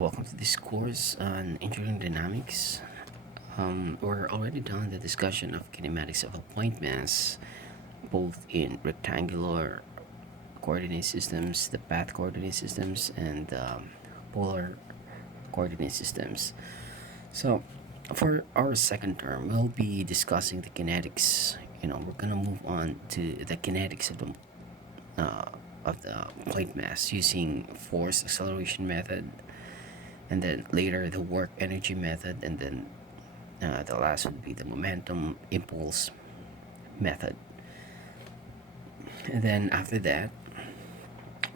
Welcome to this course on engineering dynamics. We're already done the discussion of kinematics of a point mass, both in rectangular coordinate systems, the path coordinate systems, and polar coordinate systems. So, for our second term, we'll be discussing the kinetics. We're gonna move on to the kinetics of the point mass using force acceleration method, and then later the work energy method, and then the last would be the momentum impulse method. And then after that,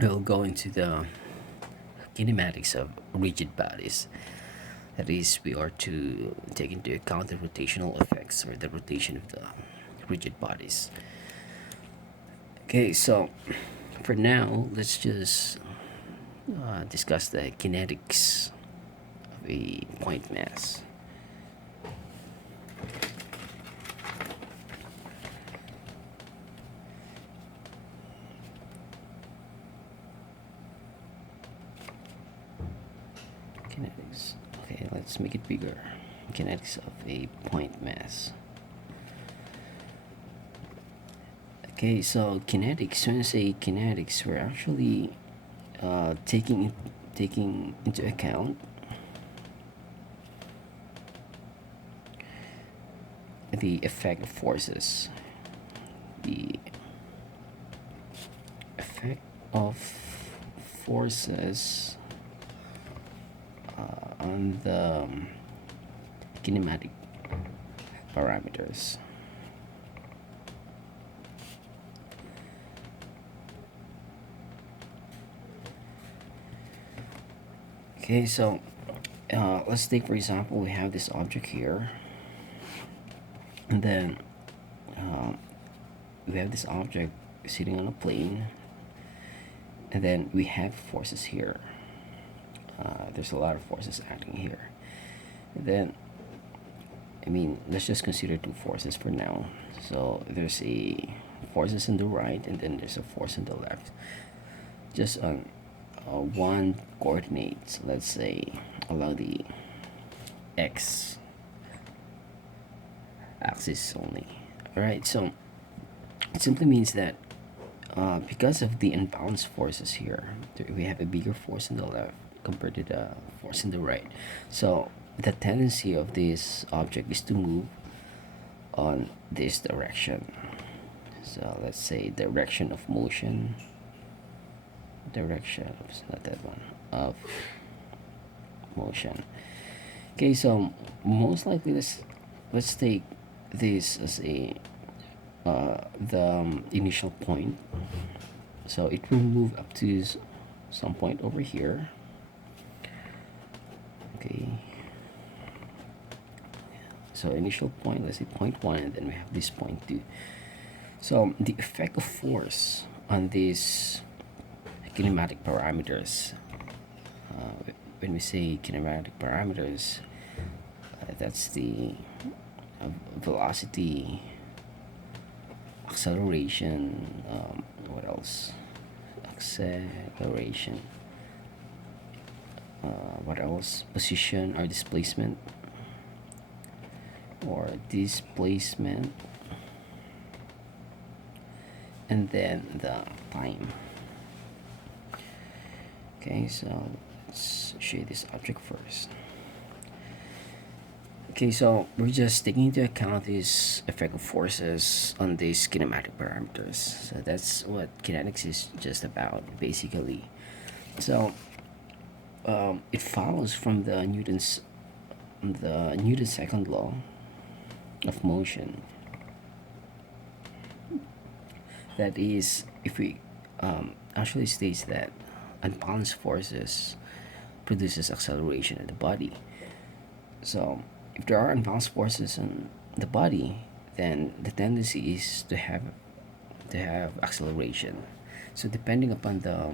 we'll go into the kinematics of rigid bodies. That is, we are to take into account the rotational effects or the rotation of the rigid bodies. Okay, so for now, let's just discuss the kinetics of a point mass. Kinetics. Okay, let's make it bigger. Kinetics of a point mass. Okay, so kinetics. When I say kinetics, we're actually taking into account the effect of forces. The effect of forces on the kinematic parameters. Okay, so let's take, for example, we have this object here, and then we have this object sitting on a plane, and then we have forces here. There's a lot of forces acting here. And then, let's just consider two forces for now. So there's a forces on the right, and then there's a force on the left. Just on one coordinate, let's say along the x axis only. Alright, so it simply means that because of the unbalanced forces here, we have a bigger force on the left compared to the force on the right. So the tendency of this object is to move on this direction. So let's say direction of motion, not that one, of motion. Okay, so most likely let's take this as a the initial point. So it will move up to some point over here. Okay, so initial point, let's say point 1, and then we have this point 2. So the effect of force on these kinematic parameters, when we say kinematic parameters, that's the velocity, acceleration, what else? Acceleration. What else? Position or displacement. And then the time. Okay, so let's show you this object first. Okay, so we're just taking into account these effect of forces on these kinematic parameters. So that's what kinetics is just about, basically. So it follows from the Newton's second law of motion. That is, if we actually states that unbalanced forces produces acceleration in the body. So if there are unbalanced forces in the body, then the tendency is to have acceleration. So depending upon the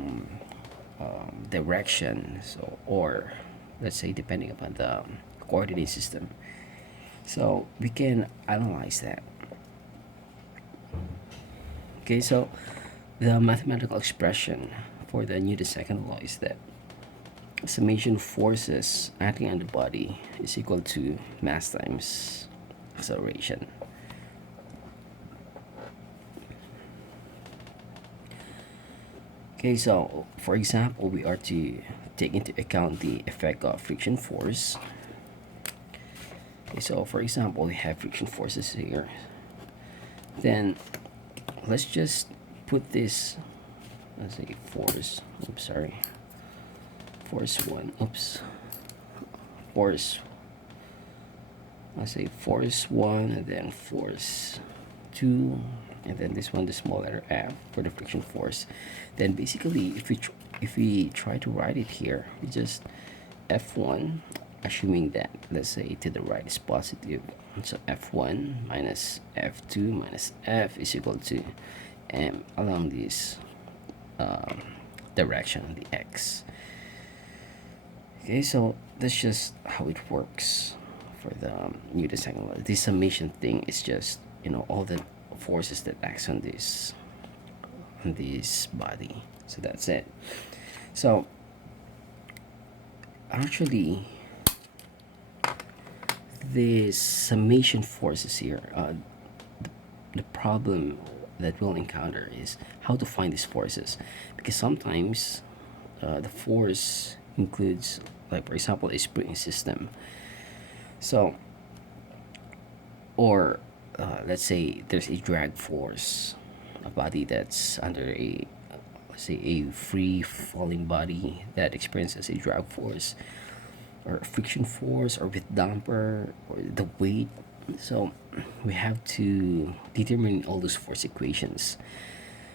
direction, or let's say depending upon the coordinate system, so we can analyze that. Okay, so the mathematical expression for the Newton's second law is that summation forces acting on the body is equal to mass times acceleration. Okay, so for example, we are to take into account the effect of friction force. Okay, so for example, we have friction forces here. Then let's just put this as a force. Oops, sorry. Force one. Oops. Force. Let's say force one, and then force two, and then this one, the small letter F for the friction force. Then basically, if we try to write it here, we just F1, assuming that, let's say, to the right is positive, so F1 minus F2 minus F is equal to m along this direction, the x. Okay, so that's just how it works for the Newton second law. This summation thing is just, all the forces that acts on this body. So that's it. So actually, this summation forces here, the problem that we'll encounter is how to find these forces, because sometimes the force includes, like for example, a spring system. So, or let's say there's a drag force, a body that's under a, let's say, a free falling body that experiences a drag force, or a friction force, or with damper, or the weight. So we have to determine all those force equations.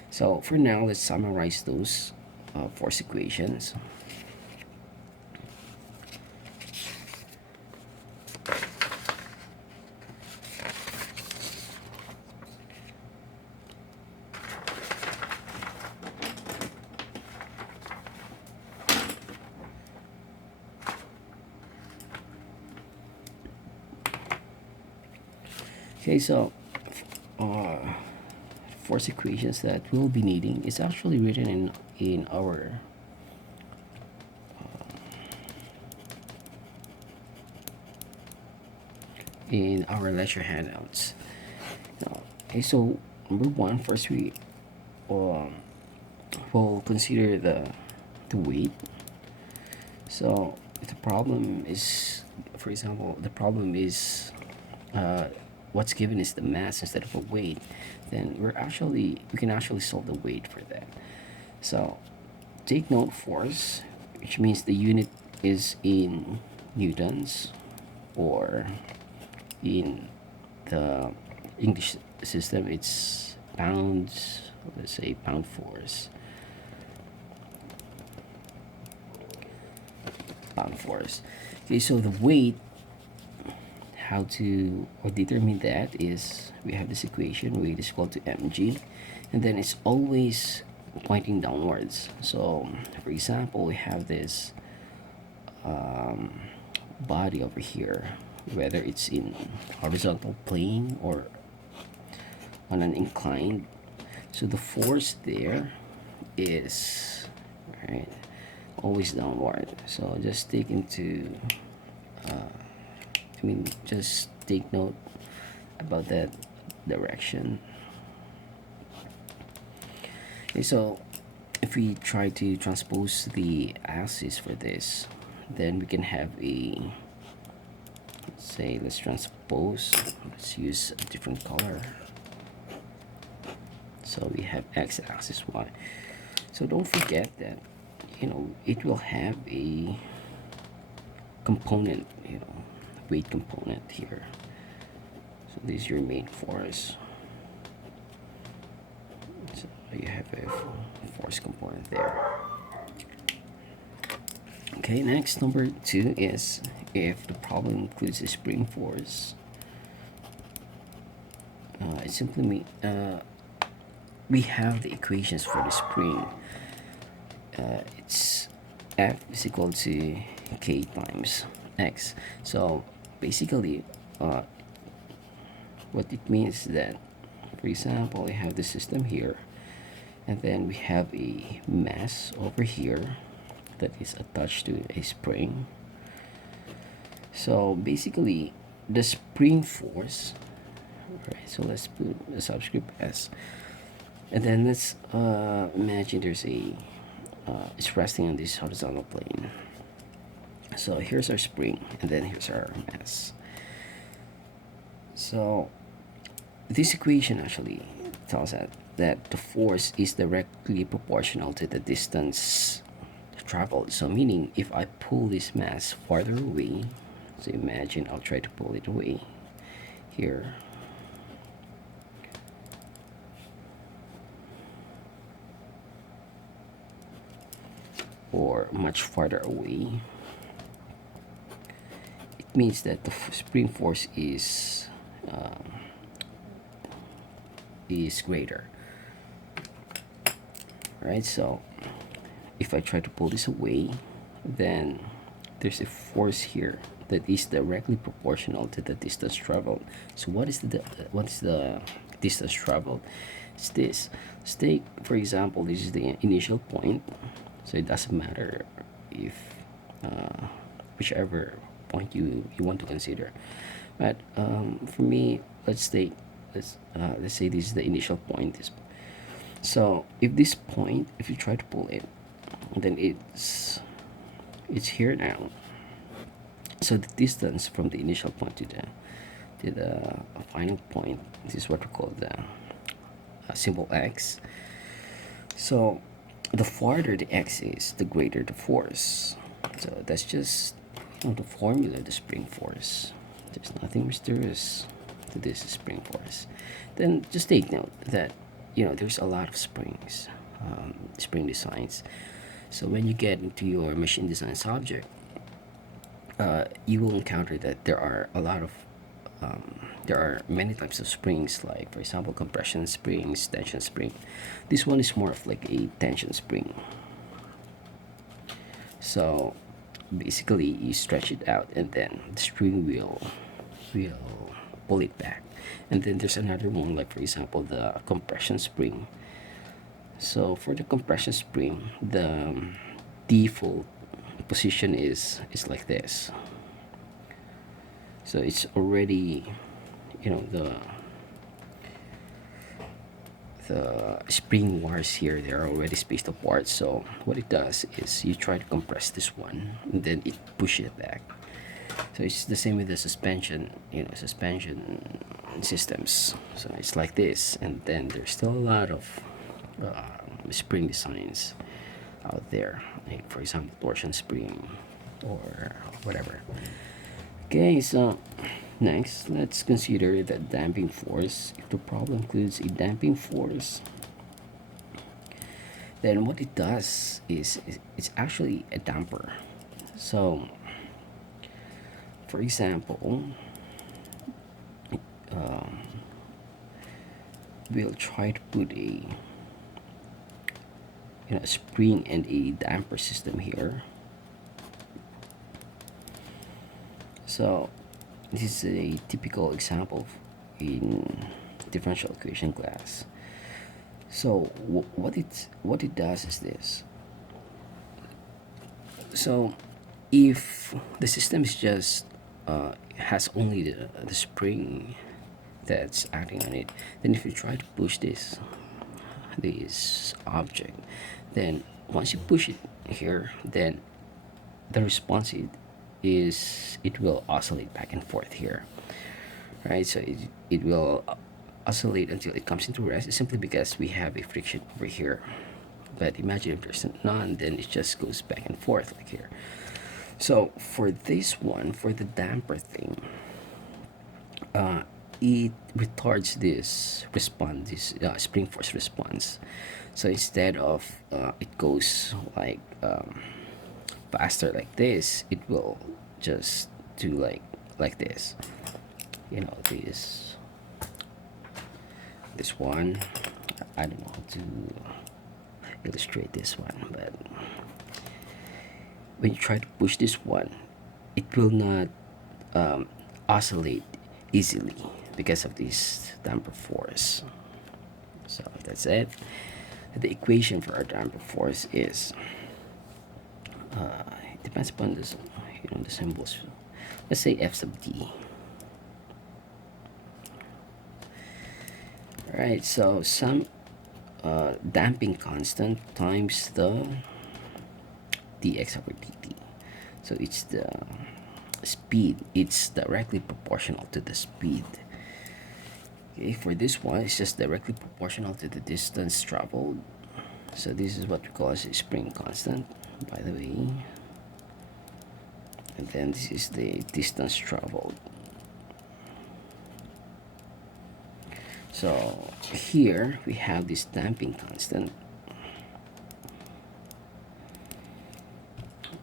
So for now, let's summarize those force equations. Okay, so force equations that we'll be needing is actually written in our lecture handouts. Okay, so number one, first we um, will consider the weight. So if the problem is, for example, the problem is what's given is the mass instead of a weight, then we can actually solve the weight for that. So take note force, which means the unit is in newtons, or in the English system it's pounds. Let's say pound force. Okay, so the weight, how to determine that is, we have this equation, weight is equal to mg, and then it's always pointing downwards. So for example, we have this body over here, whether it's in horizontal plane or on an incline. So the force there is, right, always downward. So just take into just take note about that direction. Okay, so if we try to transpose the axis for this, then we can have a, let's say, let's transpose, let's use a different color. So we have x-axis, y. So don't forget that, it will have a component, weight component here. So this is your main force. So you have a force component there. Okay, next, number two is if the problem includes a spring force. It simply means we have the equations for the spring. It's F is equal to K times X. So basically, what it means is that, for example, we have the system here, and then we have a mass over here that is attached to a spring. So basically, the spring force, right? So let's put a subscript S, and then let's imagine there's a it's resting on this horizontal plane. So here's our spring, and then here's our mass. So this equation actually tells us that the force is directly proportional to the distance traveled. So meaning if I pull this mass farther away, so imagine I'll try to pull it away here. Or much farther away, it means that the spring force is greater, right? So if I try to pull this away, then there's a force here that is directly proportional to the distance traveled. So what is the distance traveled? It's this. Let's take, for example, this is the initial point, so it doesn't matter if whichever point you want to consider. But for me, let's say this is the initial point. So if this point, if you try to pull it, then it's here now. So the distance from the initial point to the final point, this is what we call the symbol x. So the farther the x is, the greater the force. So that's just the formula of the spring force. There's nothing mysterious to this spring force. Then just take note that there's a lot of springs, spring designs. So when you get into your machine design subject, you will encounter that there are many types of springs, like for example compression springs, tension spring. This one is more of like a tension spring. So basically you stretch it out and then the spring will pull it back. And then there's another one, like for example the compression spring. So for the compression spring, the default position is like this. So it's already, the spring wires here, they're already spaced apart. So what it does is you try to compress this one and then it pushes it back. So it's the same with the suspension systems. So it's like this, and then there's still a lot of spring designs out there, like for example torsion spring or whatever. Okay, so next let's consider the damping force. If the problem includes a damping force, then what it does is it's actually a damper. So for example, we'll try to put a spring and a damper system here. So this is a typical example in differential equation class. So what it does is this. So if the system is just has only the spring that's acting on it, then if you try to push this object, then once you push it here, then the response is it will oscillate back and forth here, right? So it will oscillate until it comes into rest. It's simply because we have a friction over here. But imagine if there's none, then it just goes back and forth like here. So for this one, for the damper thing, it retards this response, this spring force response. So instead of it goes like faster like this, it will just do like this. This one, I don't know how to illustrate this one, but when you try to push this one, it will not oscillate easily because of this damper force. So that's it. The equation for our damper force is It depends upon this, the symbols. Let's say F sub D. All right, so some damping constant times the dx over dt. So it's the speed. It's directly proportional to the speed. Okay, for this one, it's just directly proportional to the distance traveled. So this is what we call as a spring constant, by the way. And then this is the distance traveled. So here we have this damping constant.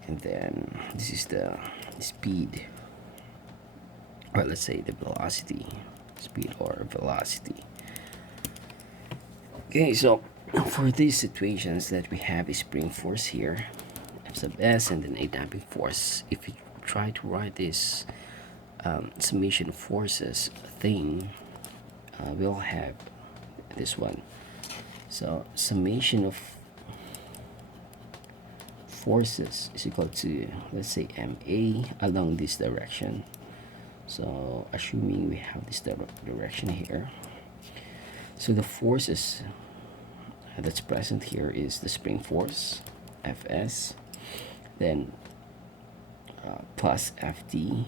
And then this is the speed, or let's say the velocity, speed or velocity. Okay, so for these situations that we have a spring force here, F sub S, and then a damping force, if you try to write this summation of forces thing, we'll have this one. So summation of forces is equal to, let's say, MA along this direction. So assuming we have this direction here, so the forces that's present here is the spring force, Fs, then plus Fd.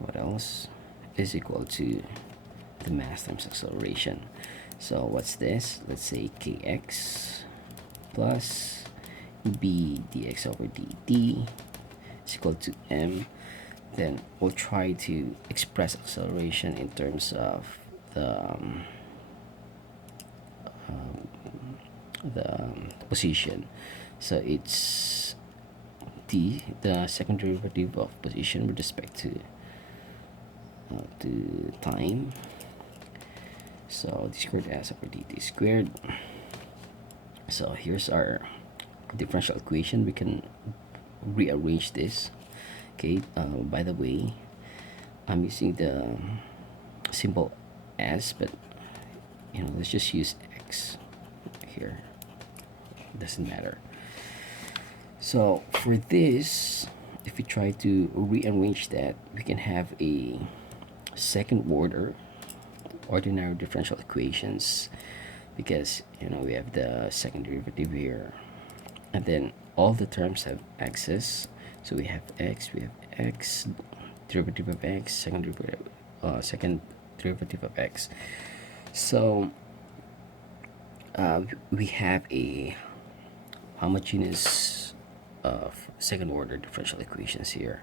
What else? Is equal to the mass times acceleration. So what's this? Let's say kx plus b dx over dt is equal to m. Then we'll try to express acceleration in terms of the position. So it's the second derivative of position with respect to time. So d squared s over dt squared. So here's our differential equation. We can rearrange this. Okay, by the way, I'm using the symbol s, but let's just use x here. It doesn't matter. So for this, if we try to rearrange that, we can have a second order ordinary differential equations, because we have the second derivative here, and then all the terms have x's. So we have x, derivative of x, second derivative of x. So we have a homogeneous second order differential equations here.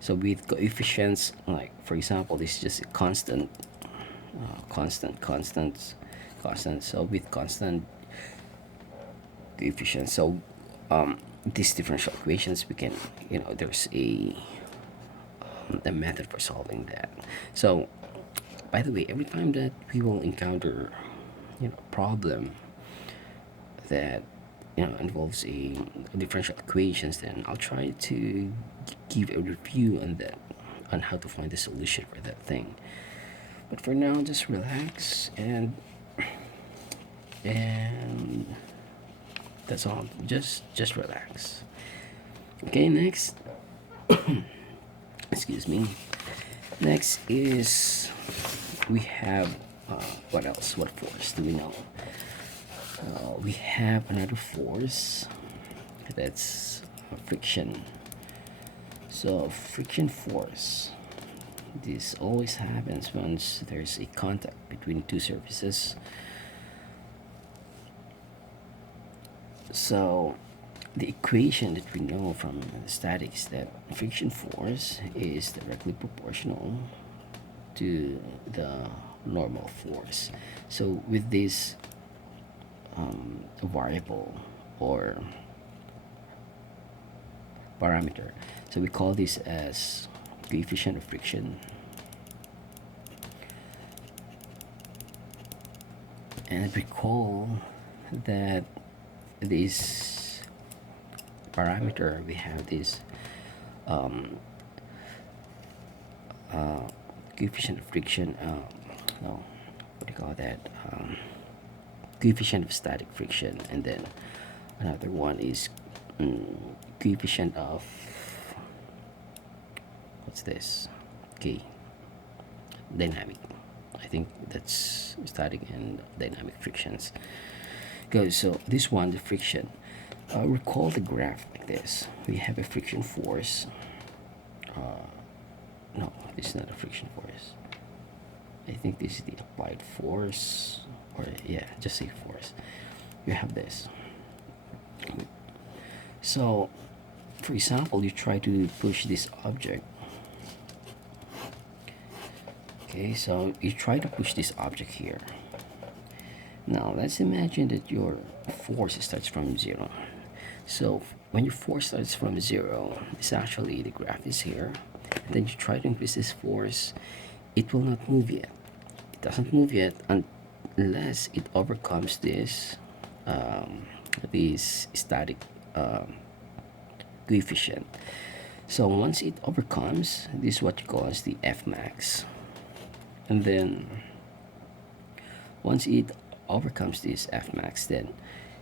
So with coefficients, like for example, this is just a constant. So with constant coefficients, so these differential equations, we can, there's a method for solving that. So by the way, every time that we will encounter problem that involves a differential equations, then I'll try to give a review on that, on how to find the solution for that thing. But for now, just relax and that's all. Just relax. Okay, next. Excuse me. Next is we have what else? What force do we know? We have another force that's friction. So friction force. This always happens once there's a contact between two surfaces. So the equation that we know from statics, that friction force is directly proportional to the normal force. So with this variable or parameter, so we call this as coefficient of friction. And recall that this parameter, we have this coefficient of friction, no, what do you call that? coefficient of static friction, and then another one is coefficient of, what's this, K, dynamic. I think that's static and dynamic frictions. Good. So this one, the friction, recall the graph like this. We have a friction force. No, this is not a friction force. I think this is the applied force, or yeah, just say force. You have this. So, for example, you try to push this object. Okay, so you try to push this object here. Now, let's imagine that your force starts from 0. So, when your force starts from 0, it's actually the graph is here. And then you try to increase this force, it will not move yet. It doesn't move yet unless it overcomes this static coefficient. So once it overcomes, this is what you call as the F max. And then once it overcomes this F max, then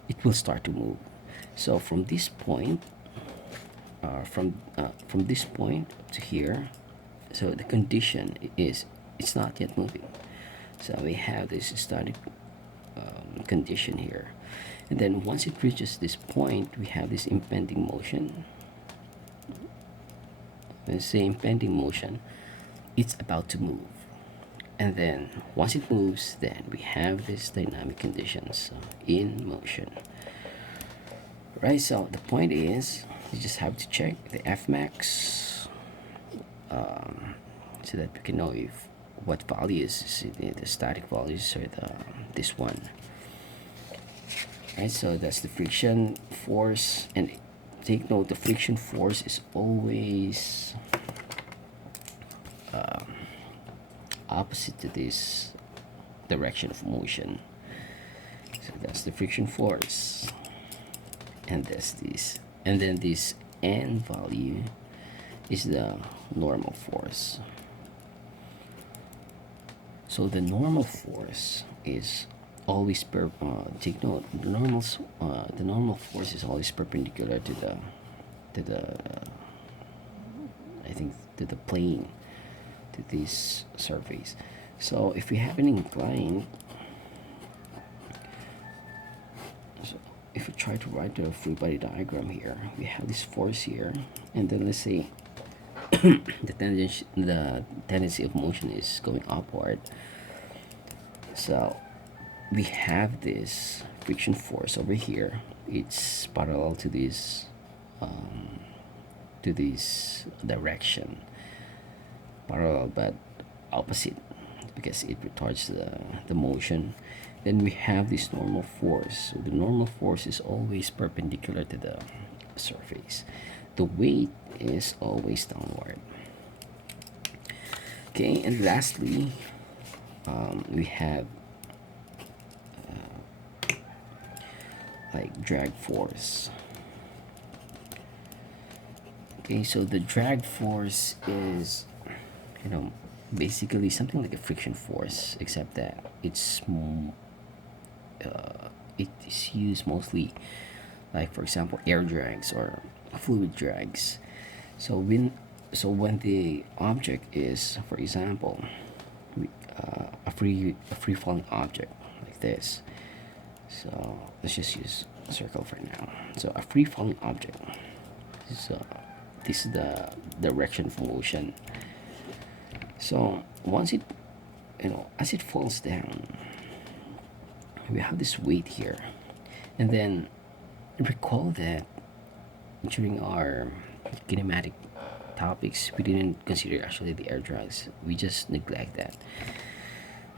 it will start to move. So from this point, from this point to here, so the condition is it's not yet moving. So we have this static condition here, and then once it reaches this point, we have this impending motion. When I say impending motion, it's about to move, and then once it moves, then we have this dynamic conditions in motion. Right. So the point is, you just have to check the F max, so that we can know if what values is the static values or this one. Right, so that's the friction force, and take note the friction force is always opposite to this direction of motion. So that's the friction force, and that's this, and then this N value is the normal force. So the normal force is always take note, the normal force is always perpendicular to the I think to the plane, to this surface. So if we have an incline, so if we try to write the free body diagram here, we have this force here, and then let's say the tendency of motion is going upward. So we have this friction force over here. It's parallel to this direction, parallel but opposite, because it retards the motion. Then we have this normal force. So the normal force is always perpendicular to the surface. The weight is always downward. Okay, and lastly, we have like drag force. Okay, so the drag force is, basically something like a friction force, except that it is used mostly, like for example, air drags or fluid drags. So when the object is, for example, a free falling object like this. So let's just use a circle for now. So a free falling object. So this is the direction of motion. So once it, as it falls down, we have this weight here, and then recall that during our kinematic topics, we didn't consider actually the air drags. We just neglect that.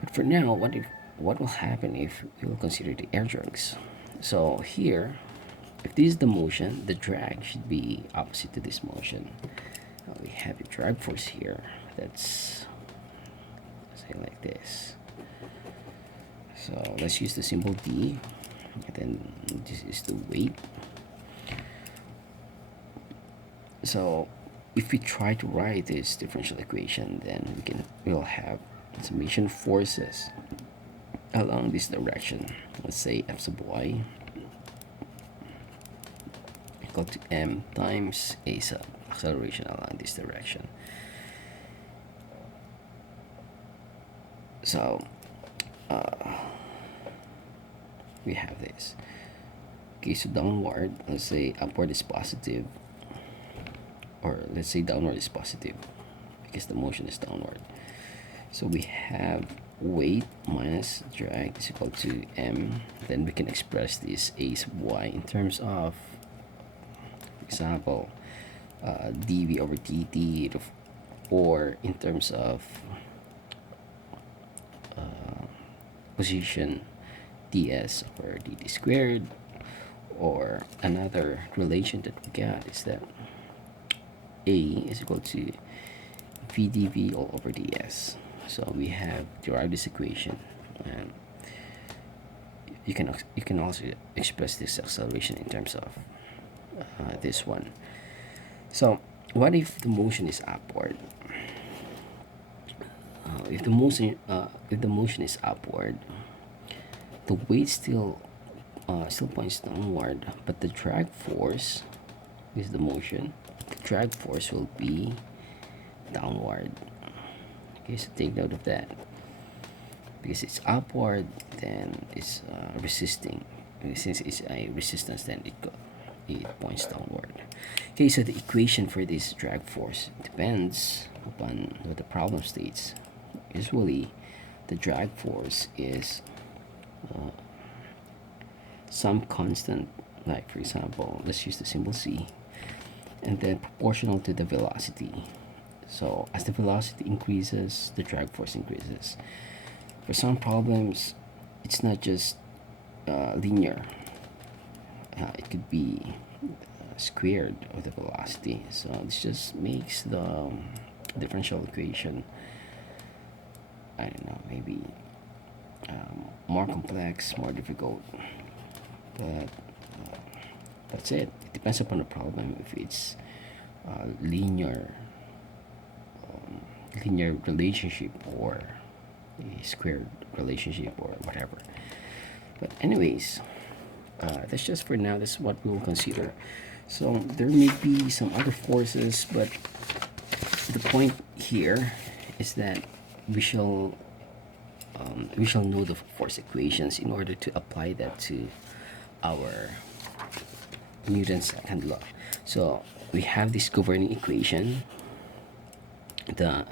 But for now, what will happen if we will consider the air drags? So here, if this is the motion, the drag should be opposite to this motion. We have a drag force here. That's, say like this. So let's use the symbol D, and then this is the weight. So if we try to write this differential equation, then we'll have summation forces along this direction. Let's say f sub y equal to m times a sub acceleration along this direction. So we have this. Okay, so downward, let's say upward is positive, or let's say downward is positive because the motion is downward. So we have weight minus drag is equal to m. Then we can express this a sub y in terms of, for example, dv over dt, or in terms of position ds over dt squared, or another relation that we got is that a is equal to v dv all over ds. So we have derived this equation, and you can also express this acceleration in terms of this one. So what if the motion is upward? If the motion is upward, the weight still points downward, but the drag force is the motion. The drag force will be downward. Okay, so take note of that. Because it's upward, then it's resisting. And since it's a resistance, then it points downward. Okay, so the equation for this drag force depends upon what the problem states. Usually, the drag force is some constant, like for example, let's use the symbol c, and then proportional to the velocity. So as the velocity increases, the drag force increases. For some problems, it's not just linear. It could be squared of the velocity. So this just makes the differential equation, I don't know, maybe more complex, more difficult. But that's it. It depends upon the problem. If it's linear relationship, or a squared relationship, or whatever. But anyways, that's just for now. That's what we will consider. So there may be some other forces, but the point here is that we shall know the force equations in order to apply that to our Newton's second law. So we have this governing equation, the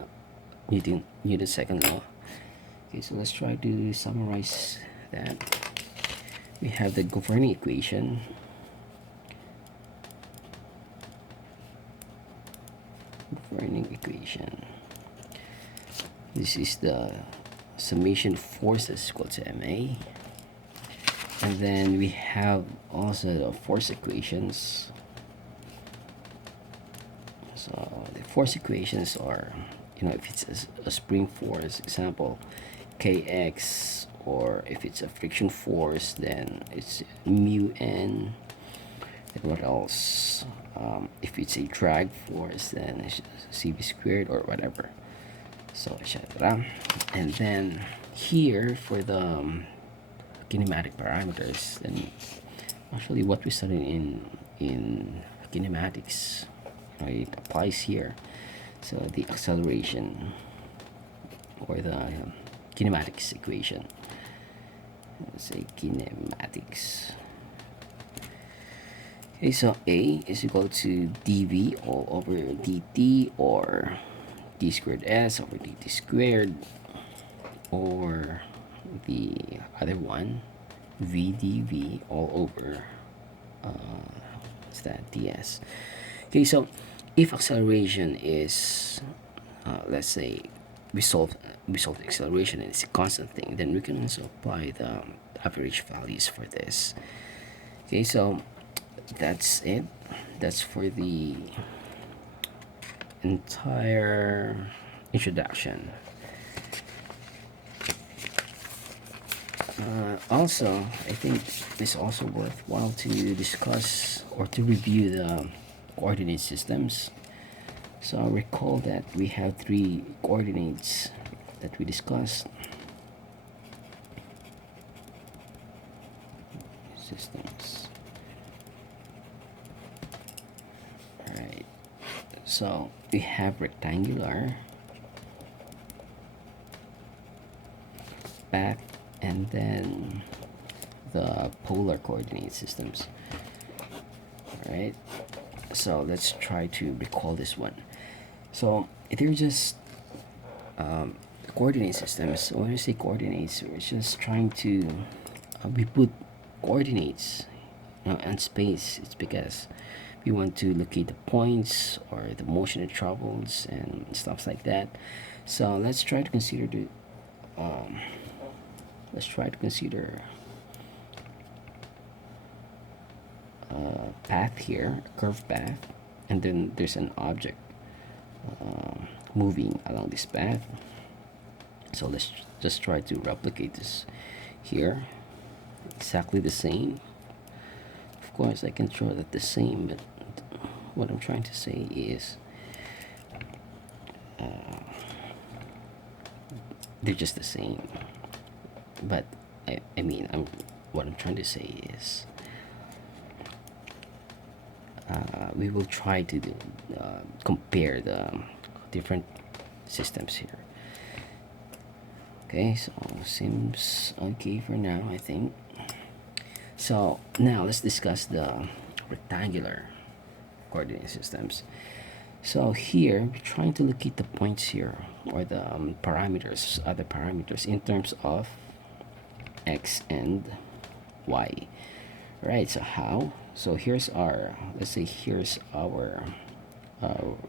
Newton's second law. Okay, so let's try to summarize that. We have the governing equation. This is the summation forces equal to ma. And then we have also the force equations. So the force equations are, if it's a spring force, example, kx, or if it's a friction force, then it's mu n. And what else? If it's a drag force, then it's cv squared or whatever. So etc. And then here for the kinematic parameters, then actually what we studied in kinematics, it applies here. So the acceleration, or the kinematics equation. Let's say kinematics. Okay, so a is equal to dv all over dt, or d squared s over dt squared, or the other one, v dv all over what's that, ds. Okay, so if acceleration is let's say we solve the acceleration and it's a constant thing, then we can also apply the average values for this. Okay, so that's it. That's for the entire introduction. Also, I think it's also worthwhile to discuss or to review the coordinate systems. So recall that we have three coordinates that we discussed. systems. Alright, so we have rectangular, path, and then the polar coordinate systems. Alright, so let's try to recall this one. So they're just coordinate systems. When we say coordinates, we're just trying to we put coordinates, and space. It's because we want to locate the points or the motion it travels and stuff like that. So let's try to consider the path here, curved path, and then there's an object moving along this path. So let's just try to replicate this here, exactly the same. Of course I can draw that the same, but what I'm trying to say is they're just the same. But I mean, what I'm trying to say is we will try to compare the different systems here. Okay, so seems okay for now, I think. So now let's discuss the rectangular coordinate systems. So here we're trying to locate the points here, or the parameters, other parameters in terms of x and y. Right, so how? So here's our, let's say here's our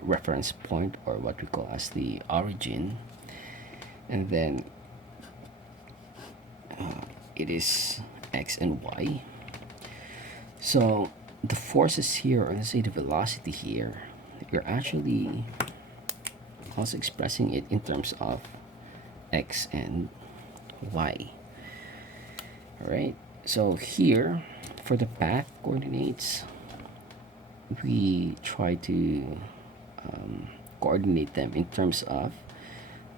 reference point, or what we call as the origin, and then it is x and y. So the forces here, or let's say the velocity here, you're actually also expressing it in terms of x and y. Alright, so here for the path coordinates, we try to coordinate them in terms of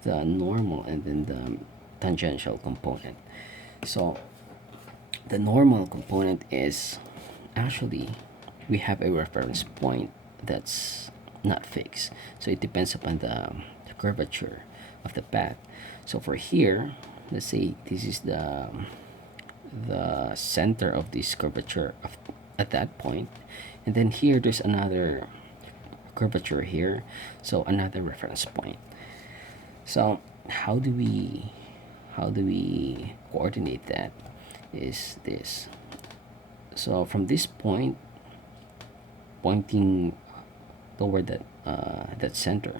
the normal and then the tangential component. So the normal component is actually, we have a reference point that's not fixed, so it depends upon the curvature of the path. So for here, let's say this is the center of this curvature at that point, and then here there's another curvature here, so another reference point. So how do we coordinate that? Is this, so from this point pointing toward that center,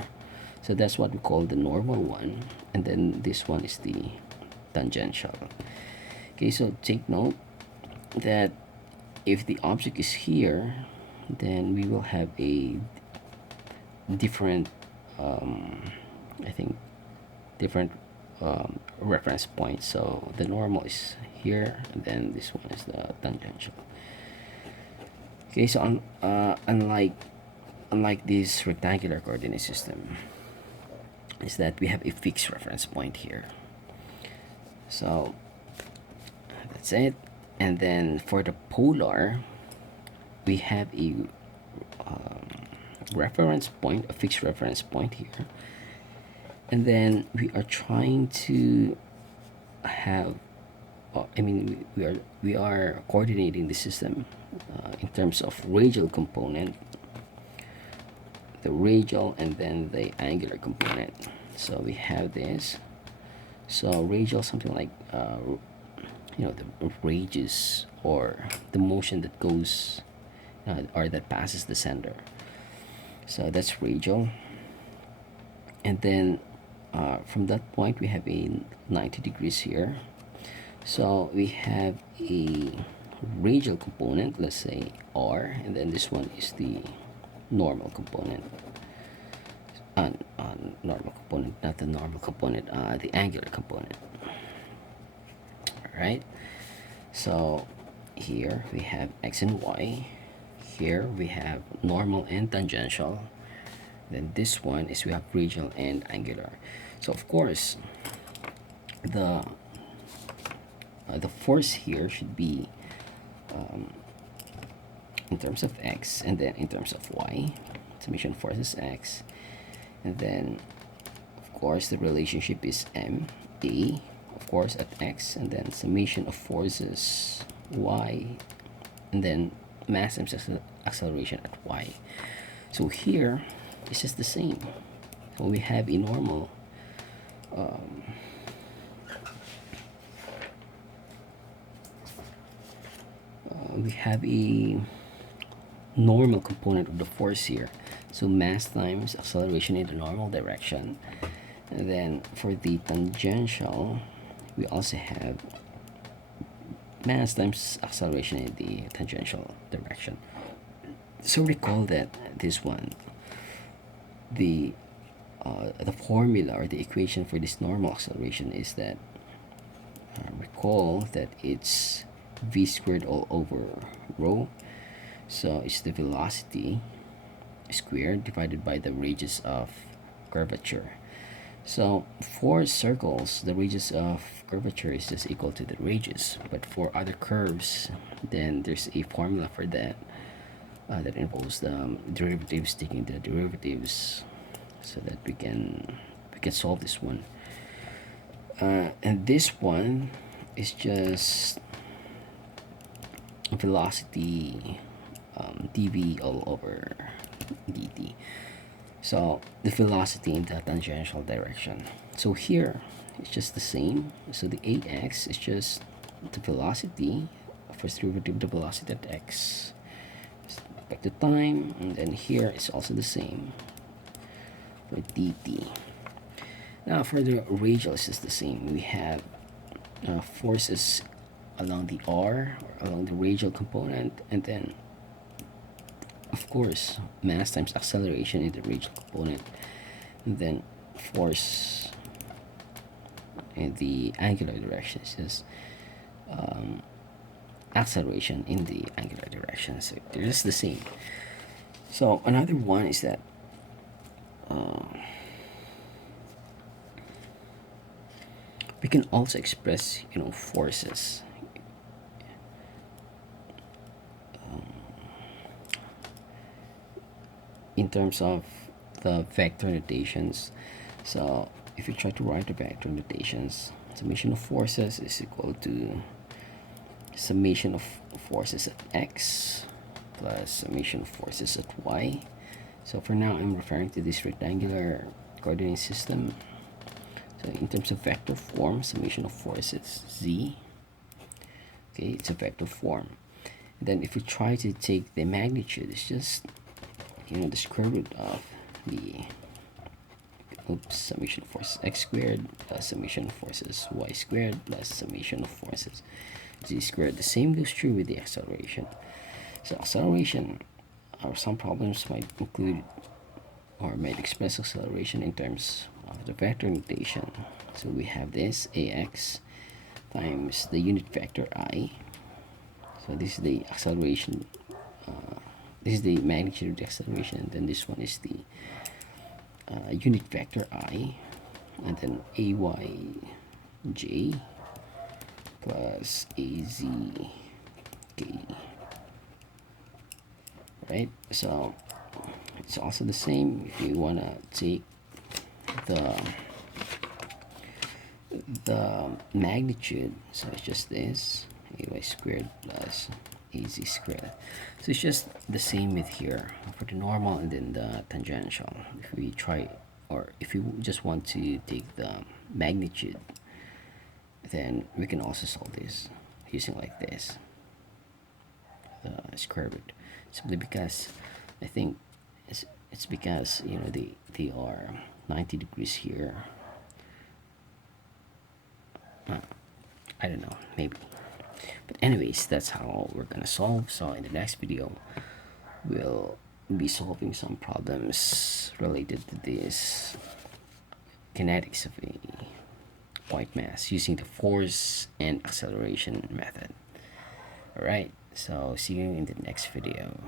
so that's what we call the normal one, and then this one is the tangential. Okay, so take note that if the object is here, then we will have a different I think different reference point. So the normal is here, and then this one is the tangential. Okay, so unlike this rectangular coordinate system, is that we have a fixed reference point here. So that's it. And then for the polar, we have a reference point, a fixed reference point here, and then we are trying to have we are coordinating the system in terms of radial component, the radial, and then the angular component. So we have this. So radial, something like the radius, or the motion that goes or that passes the center. So that's radial. And then from that point we have a 90 degrees here. So we have a radial component, let's say r, and then this one is the normal component. Normal component, not the normal component, the angular component. Alright, so here we have x and y, here we have normal and tangential, then this one is we have radial and angular. So of course the force here should be in terms of x, and then in terms of y, summation of forces x, and then of course the relationship is m a, of course, at x, and then summation of forces y, and then mass times acceleration at y. So here it's just the same. So we have a normal we have a normal component of the force here. So mass times acceleration in the normal direction. And then for the tangential, we also have mass times acceleration in the tangential direction. So recall that this one, the formula or the equation for this normal acceleration is that, recall that it's v squared all over rho. So it's the velocity squared divided by the radius of curvature. So for circles, the radius of curvature is just equal to the radius. But for other curves, then there's a formula for that that involves the derivatives, taking the derivatives, so that we can solve this one. And this one is just velocity dv all over dt. So the velocity in the tangential direction. So here it's just the same. So the ax is just the velocity, first derivative of the velocity at x, back to time, and then here it's also the same for dt. Now for the radial, it's just the same. We have forces along the r, or along the radial component, and then of course mass times acceleration in the radial component, and then force in the angular direction is just acceleration in the angular direction. So they're just the same. So another one is that we can also express, forces in terms of the vector notations. So if you try to write the vector notations, summation of forces is equal to summation of forces at x plus summation of forces at y. So for now, I'm referring to this rectangular coordinate system. So in terms of vector form, summation of forces z. Okay, it's a vector form. And then if you try to take the magnitude, it's just the square root of the summation of forces x squared plus summation of forces y squared plus summation of forces z squared. The same goes true with the acceleration. So acceleration, or some problems might include or might express acceleration in terms of the vector notation. So we have this ax times the unit vector I. So this is the acceleration, this is the magnitude of the acceleration, and then this one is the unit vector I, and then ayj plus azk. Right? So it's also the same if you want to take the magnitude. So it's just this ay squared plus az squared. So it's just the same with here for the normal and then the tangential. If we try, or if you just want to take the magnitude, then we can also solve this using like this, the square root, simply because I think it's because they are 90 degrees here. I don't know, maybe. But anyways, that's how we're gonna solve. So in the next video, we'll be solving some problems related to this kinetics of a point mass using the force and acceleration method. Alright, so see you in the next video.